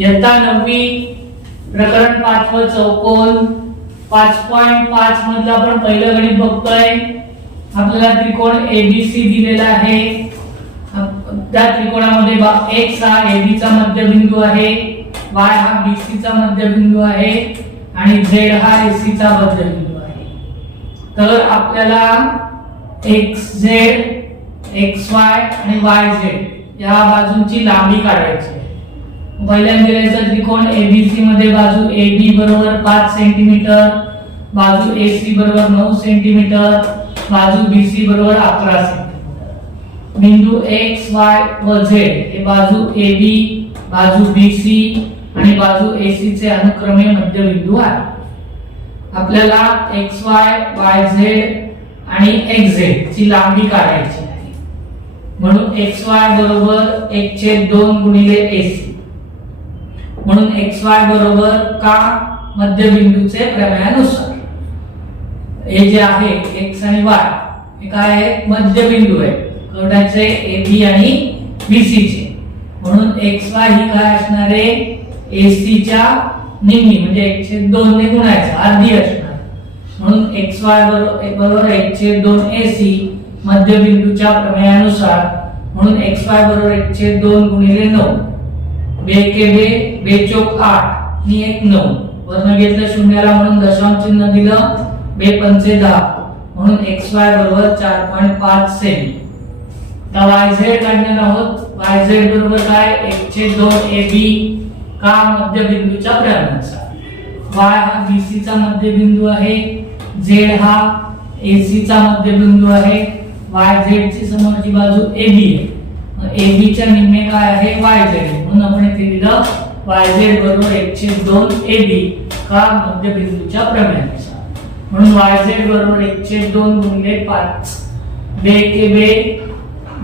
इयत्ता 9वी प्रकरण 5 चौकोन 5.5 मधला आपण पहिलं गणित बघतोय। आपल्याला त्रिकोण एबीसी दिलेला आहे। त्या त्रिकोणामध्ये x हा AB चा मध्यबिंदू आहे, y हा BC चा मध्यबिंदू आहे आणि z हा AC चा मध्यबिंदू आहे। तर आपल्याला xz, xy आणि yz या बाजूंची लांबी काढायची आहे। पहिल्यांदा दिलेला त्रिकोण ABC मध्ये बाजू AB बरोबर 5 सेंटीमीटर, बाजू AC बरोबर 9 सेंटीमीटर, बाजू BC बरोबर 11 सेंटीमीटर। बिंदू x, y व z हे बाजू AB, बाजू BC आणि बाजू AC चे अनुक्रमे मध्यबिंदू आहेत। आपल्याला xy, yz आणि xz ची लांबी काढायची आहे। म्हणून xy बरोबर 1/2 गुणिले AC। म्हणून xy बरोबर का मध्यबिंदूचे प्रमेयानुसार हे जे आहे x आणि y हे काय आहे, मध्यबिंदू आहे कर्णाचे AB आणि BC चे। म्हणून xy ही काय असणार आहे, AC च्या निम्मी म्हणजे 1/2 ने गुणायचं, अर्धी असणार। म्हणून xy बरोबर 1/2 AC मध्यबिंदूच्या प्रमेयानुसार। म्हणून xy बरोबर 1/2 गुणिले 9, 2 के 2, 2 चौक 8 आणि 1 9, वर्ण घेतलं शून्याला म्हणून दशांश चिन्ह दिलं, 2 पंचे 10 म्हणून xy बरोबर 4.5 सेमी। आता yz काढणार आहोत। yz बरोबर काय, 1/2 AB का मध्यबिंदूच्या प्रमेयानुसार। y हा BC चा मध्यबिंदू आहे, z हा AC चा मध्यबिंदू आहे, yz ची समोरची बाजू AB आहे, AB च्या निम्मे काय आहे, yz। म्हणून आपण इथे दिलं yz बरोबर 1/2 AB का मध्यबिंदूच्या प्रमेयानुसार। म्हणून yz बरोबर 1/2 गुणिले 5, 2 के 2,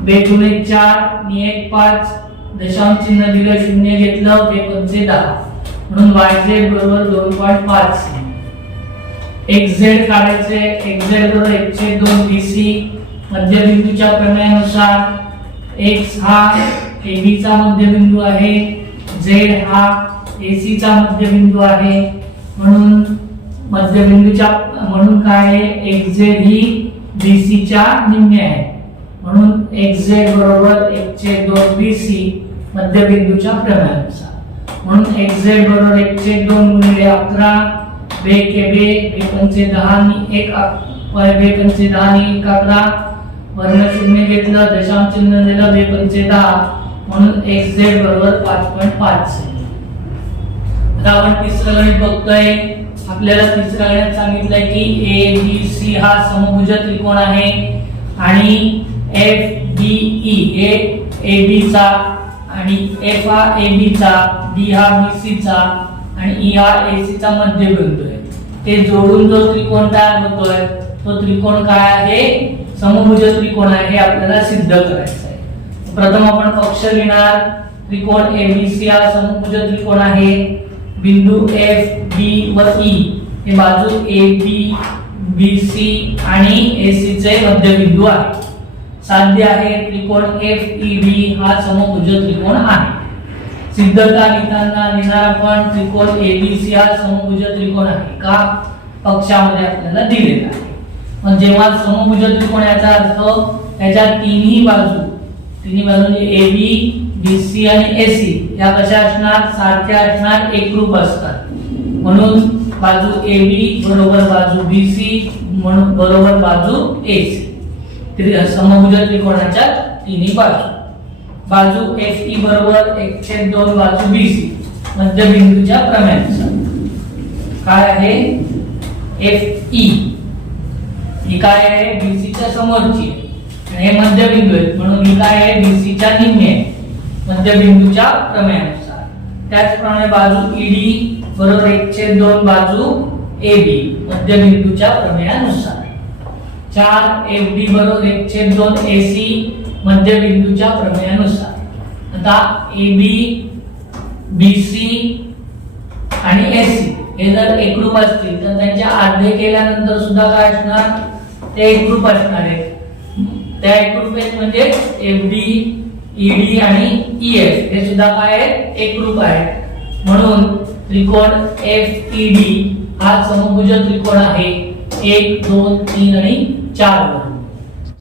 2 गुणे 4 आणि 1 5, दशांश चिन्ह दिलं, शून्य घेतलं, 2 पंचे 10 म्हणून yz बरोबर 2.5। xz काढायचे, xz बरोबर 1/2 BC मध्यबिंदूच्या प्रमेयानुसार। x हा AB चा मध्यबिंदू आहे, z हा AC चा मध्यबिंदू आहे, म्हणून मध्यबिंदूच्या म्हणून काय आहे, xz ही BC च्या निम्मे आहे। म्हणून xz बरोबर 1/2 BC मध्यबिंदूच्या प्रमेयानुसार। म्हणून xz बरोबर 1/2 गुणिले 11, 2 के 2, 2 पंचे 10 आणि 1 2 पंचे 10 आणि 1 11, वर्ण शून्य घेतलं, दशांश चिन्ह दिलं, 2 पंचे 10 म्हणून xz बरोबर 5.5। आता आपण तिसरं गणित बघतोय। आपल्याला तिसऱ्या गणितात सांगितलंय की ABC हा समभुज त्रिकोण आहे आणि FDE हे AB चा आणि F हा AB चा, D हा BC चा आणि E हा AC चा मध्यबिंदू आहे। ते जोडून जो त्रिकोण तयार होतोय तो त्रिकोण काय आहे, समभुज त्रिकोण आहे हे आपल्याला सिद्ध करायचं आहे। प्रथम आपण पक्ष लिहिणार। त्रिकोण ABC हा समभुज त्रिकोण आहे। बिंदू F, B व E हे बाजू AB, BC आणि AC चे मध्यबिंदू आहे। साध्य आहे त्रिकोण FEB हा समभुज त्रिकोण आहे। सिद्धता लिहिताना लिहिणार आपण त्रिकोण ABC हा समभुज त्रिकोण आहे का, पक्षामध्ये आपल्याला दिलेला आहे। मग जेव्हा समभुज त्रिकोण याचा अर्थ त्याच्या तिन्ही बाजू म्हणजे AB, BC आणि AC या कशा असणार, सारख्या असणार, एकरूप असतात। म्हणून बाजू AB बरोबर बाजू BC म्हणून बरोबर बाजू AC। समभुज त्रिकोणाच्या तिन्ही बाजू FE बरोबर 1/2 बाजू BC मध्यबिंदूच्या प्रमेयानुसार। काय आहे FE ही काय आहे, BC च्या समोरची आणि हे मध्यबिंदू आहे, म्हणून ही काय आहे, BC च्या निम्मे मध्यबिंदूच्या प्रमेयानुसार। त्याचप्रमाणे बाजू ED बरोबर 1/2 बाजू AB मध्यबिंदूच्या प्रमेयानुसार। 4 FD बरोबर 1/2 AC मध्यबिंदूच्या प्रमेयानुसार। आता AB, BC आणि AC हे जर एकरूप असतील तर त्यांचे अर्धे केल्यानंतर सुद्धा काय असणार, ते एकरूप असणार आहे। त्या एकरूपेत म्हणजे FD, ED आणि EF हे सुद्धा काय आहेत, एकरूप आहेत। म्हणून त्रिकोण FTD हा समभुज त्रिकोण आहे 1 2 3 आणि 4 वर.